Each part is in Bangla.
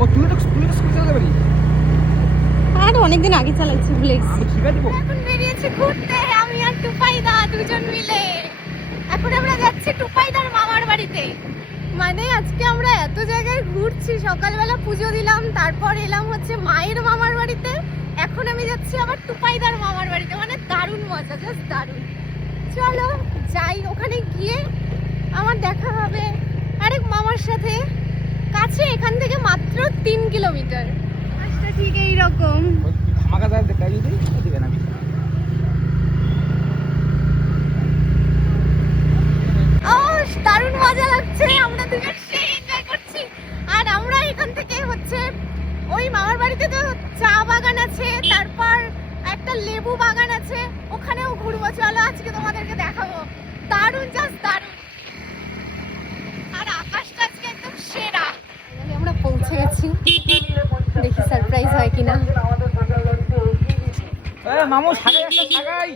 ও তুই তো স্কুল চালাতে পারি? আর অনেকদিন আগে চালাচ্ছি, ভুলে গেছি। আমি শিখা দিব। এখন বেরিয়েছি ঘুরতে আমি আর টুপাইদা দুজন মিলে। এখন আমরা যাচ্ছি টুপাইদার মামার বাড়িতে। মানে আজকে আমরা এত জায়গায় ঘুরছি, সকালবেলা পুজো দিলাম, তারপর এলাম হচ্ছে মায়ের মামার বাড়িতে, এখন আমি যাচ্ছি আবার টুপাইদার মামার বাড়িতে। মানে দারুণ মজা, জাস্ট দারুণ। চলো যাই, ওখানে গিয়ে আমার দেখা হবে আরেক মামার সাথে। কাছে, এখান থেকে মাত্র 3 কিলোমিটার। আচ্ছা ঠিক এইরকম। আমাকে যা দেখাই দিবে না। দারুণ মজা লাগছে, আমরা দুজন সেই এনজয় করছি। আর আমরা এখান থেকে হচ্ছে ওই মামার বাড়িতে তো চা বাগান আছে, তারপর একটা লেবু বাগান আছে, ওখানেও ঘুরবো। চলো আজকে তোমাদেরকে দেখাবো, দারুণ, জাস্ট দারুণ। আর আকাশটা আজকে একদম সেরা। আমরা পৌঁছে গেছি, দেখি সারপ্রাইজ হয় কিনা। মামু সাগাই একটা সাগাই।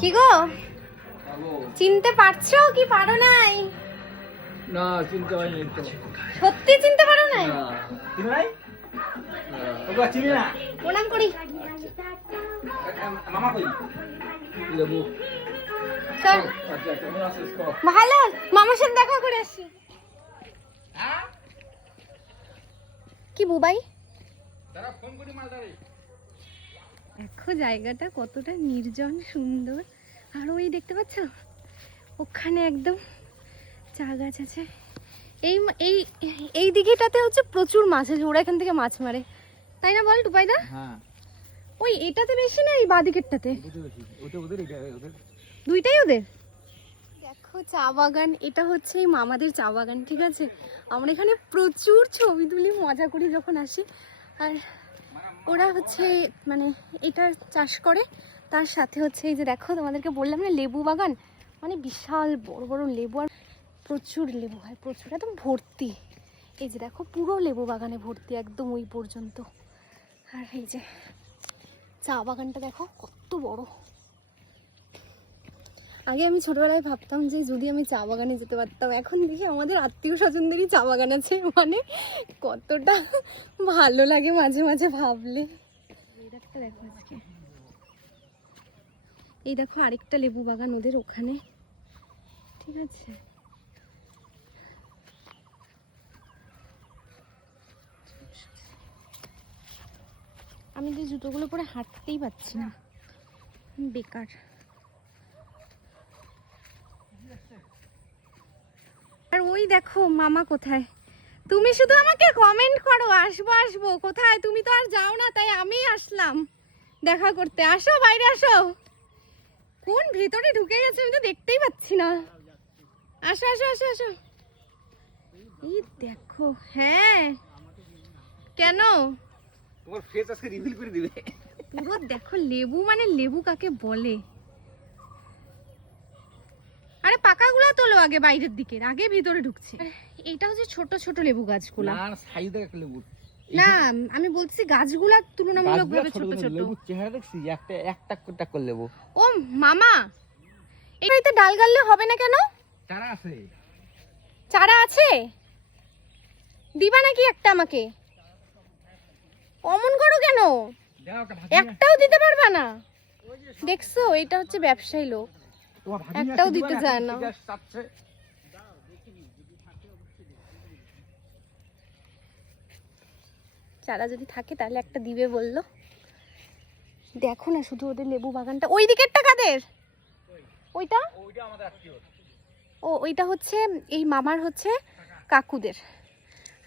কি গো, চিনতে পারছো কি পারো নাই? না চিনতে পারিনি তো। সত্যি চিনতে পারো নাই? চিনি নাই? ওগো চিনি না। প্রণাম করি। মামা কই? লেবু। চল। আচ্ছা কেমন আছিস কো? ভালো, মামার সাথে দেখা করে আসি। হ্যাঁ? কি বুবাই? তারা ফোন করি মালদারে। দেখো জায়গাটা কতটা নির্জন সুন্দর। আর ওই দেখতে পাচ্ছ ওখানে একদম চা গাছ আছে। এই এই এই দিঘিটাতে হচ্ছে প্রচুর মাছ আছে, ওরা এখান থেকে মাছ মারে, তাই না বল টুপাইদা? হ্যাঁ ওই এটাতে বেশি না এই বাদিকেরটাতে? ওটা ওদের এটা ওদের দুইটাই ওদের। দেখো চা বাগান, এটা হচ্ছে এই মামাদের চা বাগান, ঠিক আছে? আমরা এখানে প্রচুর ছবি তুলি, মজা করি যখন আসি। আর ওরা হচ্ছে মানে এটা চাষ করে, তার সাথে হচ্ছে এই যে দেখো তোমাদেরকে বললাম না লেবু বাগান, মানে বিশাল বড় বড় লেবু, আর প্রচুর লেবু হয়, প্রচুর, একদম ভর্তি। এই যে দেখো পুরো লেবু বাগানে ভর্তি একদম ওই পর্যন্ত। আর এই যে চা বাগানটা দেখো কত বড়। আগে আমি ছোটবেলায় ভাবতাম যে যদি আমি চা বাগানে যেতে পারতাম, এখন দেখি আমাদের আত্মীয় স্বজনদেরই চা বাগান আছে, মানে কতটা ভালো লাগে মাঝে মাঝে ভাবলে। দেখো আজকে এই দেখো আরেকটা লেবু বাগান ওদের ওখানে, ঠিক আছে? আমি যে জুতোগুলো পরে হাঁটতেই পারছি না, বেকার। আর ওই দেখো মামা কোথায়। তুমি শুধু আমাকে কমেন্ট করো আসবো আসবো, কোথায়? তুমি তো আর যাও না, তাই আমি আসলাম দেখা করতে। আসো বাইরে আসো। কোন ভিতরে ঢুকে গেছে আমি তো দেখতেই পাচ্ছি না। আসো আসো আসো আসো। এই দেখো। হ্যাঁ কেন? তোমার ফেস আজকে রিভিল করে দিবে। পুরো দেখো লেবু, মানে লেবু কাকে বলে। আরে পাকাগুলা তোলো আগে বাইরের দিকে, আগে ভিতরে ঢুকছে। এইটা হচ্ছে ছোট ছোট লেবু গাছগুলা। না সাইজ দেখ লেবু। না আমি বলছি গাছগুলা তুলনামূলকভাবে ছোট ছোট। লেবু চেহারা দেখছি একটা করে লেবু। ও মামা, এইটাতে ডাল গাললে হবে না কেন? চারা আছে। চারা আছে? দিবা নাকি একটা আমাকে? অমন করো কেন? একটাও দিতে পারবা না? দেখছো এটা হচ্ছে ব্যবসায়ী লোক, একটাও দিতে চায় না। চারা যদি থাকে তাহলে একটা দিবে বললো। দেখো না শুধু ওদের লেবু বাগানটা। ওই দিকেরটা কাদের? ওইটা? ও ওইটা হচ্ছে এই মামার হচ্ছে কাকুদের,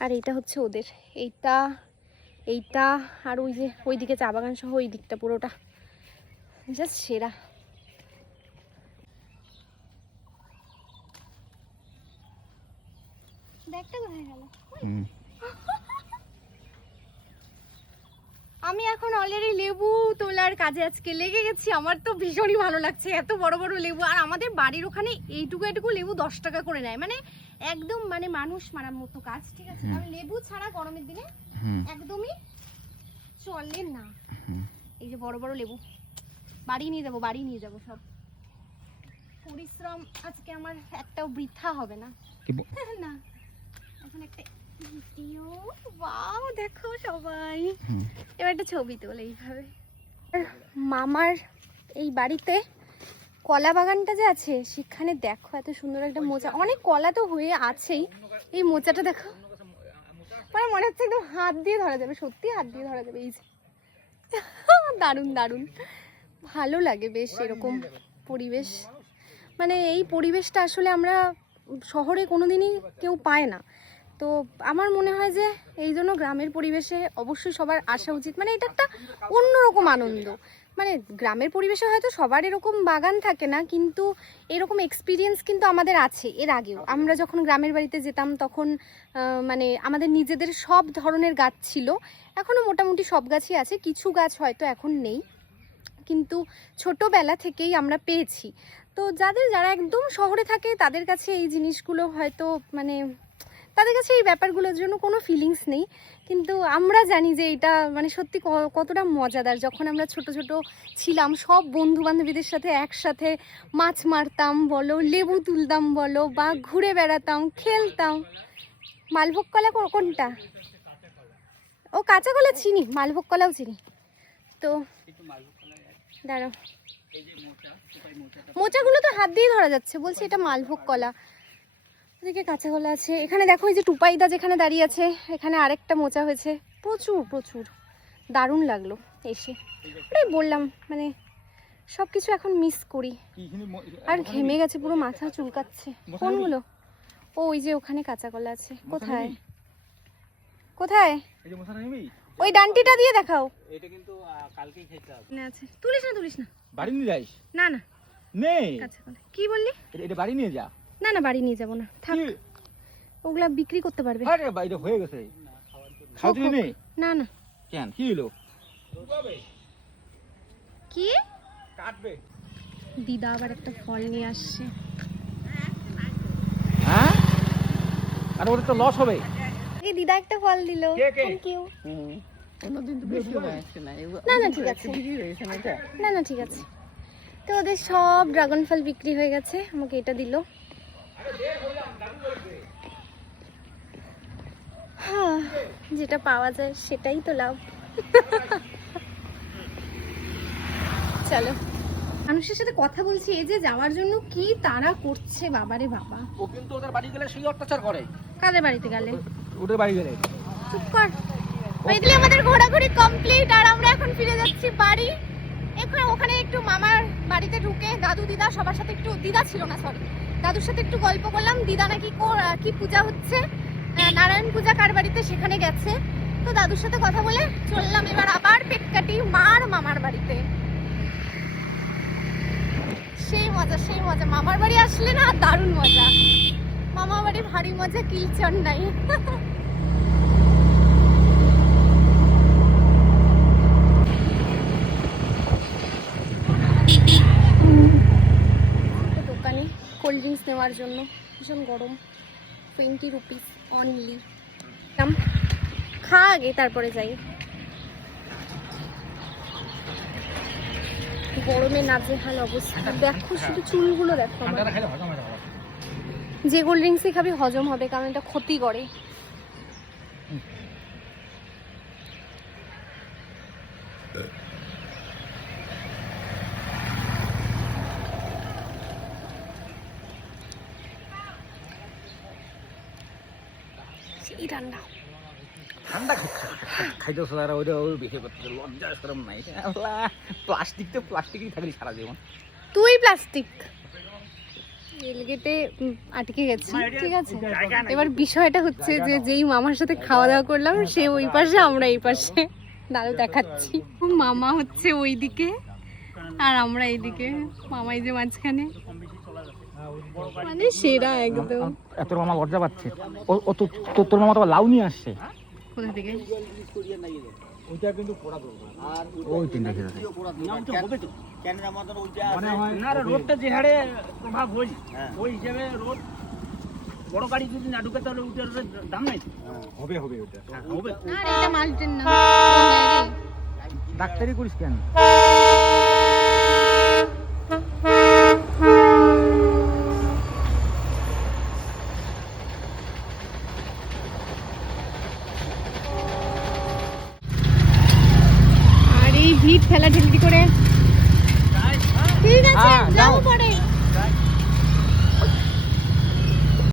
আর এইটা হচ্ছে ওদের। এইটা এইটা আর ওই যে ওইদিকে চা বাগান সহ ওই দিকটা পুরোটা জাস্ট সেরা। ব্যাগটা কোথায় গেল? আমি এখন অলরেডি লেবু তোলার কাজে আজকে লেগে গেছি। আমার তো ভীষণই ভালো লাগছে, এত বড় বড় লেবু। আর আমাদের বাড়ির ওখানে এইটুকু এটুকু লেবু 10 টাকা করে নেয়, মানে একদম মানে মানুষ মারার মতো কাজ, ঠিক আছে? কারণ লেবু ছাড়া গরমের দিনে একদমই চলে না। এই যে বড় বড় লেবু, বাড়ি নিয়ে যাবো সব। পরিশ্রম আজকে আমার একটাও বৃথা হবে না। না এখন একটা ভিডিও, ওয়াও দেখো সবাই, এবার একটা ছবি তোলে এইভাবে। মামার এই বাড়িতে কলা বাগানটা যে আছে সেখানে দেখো এত সুন্দর একটা মোচা, অনেক কলা তো হয়ে আছেই, এই মোচাটা দেখো, মানে মনে হচ্ছে একদম হাত দিয়ে ধরা যাবে, সত্যি হাত দিয়ে ধরা যাবে। এই যে দারুণ দারুণ ভালো লাগে বেশ এরকম পরিবেশ, মানে এই পরিবেশটা আসলে আমরা শহরে কোনোদিনই কেউ পায় না। তো আমার মনে হয় যে এই জন্য গ্রামের পরিবেশে অবশ্যই সবার আসা উচিত, মানে এটা একটা অন্যরকম আনন্দ। মানে গ্রামের পরিবেশে হয়তো সবার এরকম বাগান থাকে না, কিন্তু এরকম এক্সপিরিয়েন্স কিন্তু আমাদের আছে। এর আগেও আমরা যখন গ্রামের বাড়িতে যেতাম তখন মানে আমাদের নিজেদের সব ধরনের গাছ ছিল, এখনও মোটামুটি সব গাছই আছে, কিছু গাছ হয়তো এখন নেই, কিন্তু ছোটবেলা থেকেই আমরা পেয়েছি। তো যারা একদম শহরে থাকে তাদের কাছে এই জিনিসগুলো হয়তো মানে তাদের কাছে এই ব্যাপারগুলোর জন্য কোনো ফিলিংস নেই, কিন্তু আমরা জানি যে এটা মানে সত্যি কতটা মজাদার। যখন আমরা ছোট ছোট ছিলাম সব বন্ধু বান্ধবীদের সাথে একসাথে মাছ মারতাম বলো, লেবু তুলতাম বলো, বা ঘুরে বেড়াতাম, খেলতাম। মালভোগ কলা কোনটা? ও কাঁচা কলা চিনি, মালভোগ কলাও চিনি। তো দাঁড়াও, মোচাগুলো তো হাত দিয়ে ধরা যাচ্ছে, বলছি এটা মালভোগ কলা, এদিকে কাঁচা কলা আছে। এখানে দেখো এই যে টুপাইদা যেখানে দাঁড়িয়ে আছে, এখানে আরেকটা মোচা হয়েছে, প্রচুর প্রচুর, দারুণ লাগলো এসে। ওটাই বললাম মানে সবকিছু এখন মিস করি। আর ঘেমে গেছে পুরো, মাথা চুলকাচ্ছে। কোনগুলো? ও ওই যে ওখানে কাঁচা কলা আছে। কোথায় কোথায়? ওই ডান্টিটা দিয়ে দেখাও। এটা কিন্তু কালকেই খেতে হবে। না আছে, তুলিস না বাড়ি নিয়ে যাইস? না না নেই কাঁচা কলা। কি বললি? এটা বাড়ি নিয়ে যা। না না বাড়ি নিয়ে যাবো না, থাক, ওগুলা বিক্রি করতে পারবে। আরে বাইরে হয়ে গেছে, খাওয়াতে নেই। না না কেন কি হলো? কি কাটবে? দিদা আবার একটা ফল নিয়ে আসছে। হ্যাঁ, আর ওটা তো লস হবে। এই দিদা একটা ফল দিল, থ্যাংক ইউ। না না ঠিক আছে, না না ঠিক আছে। তো ওদের সব ড্রাগন ফল বিক্রি হয়ে গেছে, আমাকে এটা দিল। হ্যাঁ, যেটা পাওয়া যায় সেটাই তো লাভ। চলো, মানুষের সাথে কথা বলছি, এই যে যাওয়ার জন্য কি তারা করছে বাবারে বাবা। ও কিন্তু ওদের বাড়ি গেলে সেই অত্যাচার করে। কাদের বাড়িতে গেলে? ওদের বাড়ি গেলে। চুপ কর। ফাইনালি আমাদের ঘোরাঘুরি কমপ্লিট, আর আমরা এখন ফিরে যাচ্ছি বাড়ি। এখন ওখানে একটু মামার বাড়িতে ঢুকে দাদু দিদা সবার সাথে একটু, দিদা ছিল না সরি, দাদুর সাথে একটু গল্প করলাম। দিদা নাকি কি পূজা হচ্ছে, নারায়ণ পূজা কার বাড়িতে, সেখানে গেছে। তো দাদুর সাথে কথা বলে চললাম এবার আবার পেটকাটি মার মামার বাড়িতে। সেই মজা সেই মজা, মামার বাড়ি আসলে না দারুণ মজা। মামা বাড়ি ভারী মজা, কিলচন নাই। দোকানে কোল্ড ড্রিঙ্কস নেওয়ার জন্য, ভীষণ গরম, 20 রুপিস অনলি। খা আগে তারপরে যাই। গরমে নাজেহাল অবস্থা, দেখো শুধু চুলগুলো দেখো। যে কোল্ড ড্রিঙ্কসই খাবি হজম হবে, কারণ এটা ক্ষতি করে। এই ঠান্ডা ঠান্ডা খাইতেছ আর ওইটা ওই বেশি করতে লজ্জা শরম নাই। প্লাস্টিক তো প্লাস্টিকই থাকলি সারা জীবন। তুই প্লাস্টিক রেলগেটে আটকে গেছি, ঠিক আছে। এবার বিষয়টা হচ্ছে যে যেই মামার সাথে খাওয়া দাওয়া করলাম সে ওই পাশে, আমরা এই পাশে, দাঁড়ো দেখাচ্ছি। মামা হচ্ছে ওইদিকে আর আমরা এইদিকে, মামাই যে মাঝখানে, মানে সেরা একদম। এত মামা লজ্জা পাচ্ছে। ও তো তোর মামা তো লাউ নিয়ে আসছে। কোথা থেকে? ওইটা কিন্তু পোড়া দেবো আর ওই তিনটা খেতে হবে তো। ক্যামেরা মতন ওইটা আছে না রে, রোডটা যে হারে প্রভাব হই ওই হিসাবে রোড বড় গাড়ি যদি না ঢুকে তাহলে ওইটার দাম নাই। হবে ওটা হবে না রে, এটা মাল্টেন না। ডাক্তারি করিস কেন? আর এই ভিড় ঠেলাঠেলি করে ঠিক আছে হ্যাঁ, যাও যাও। পরে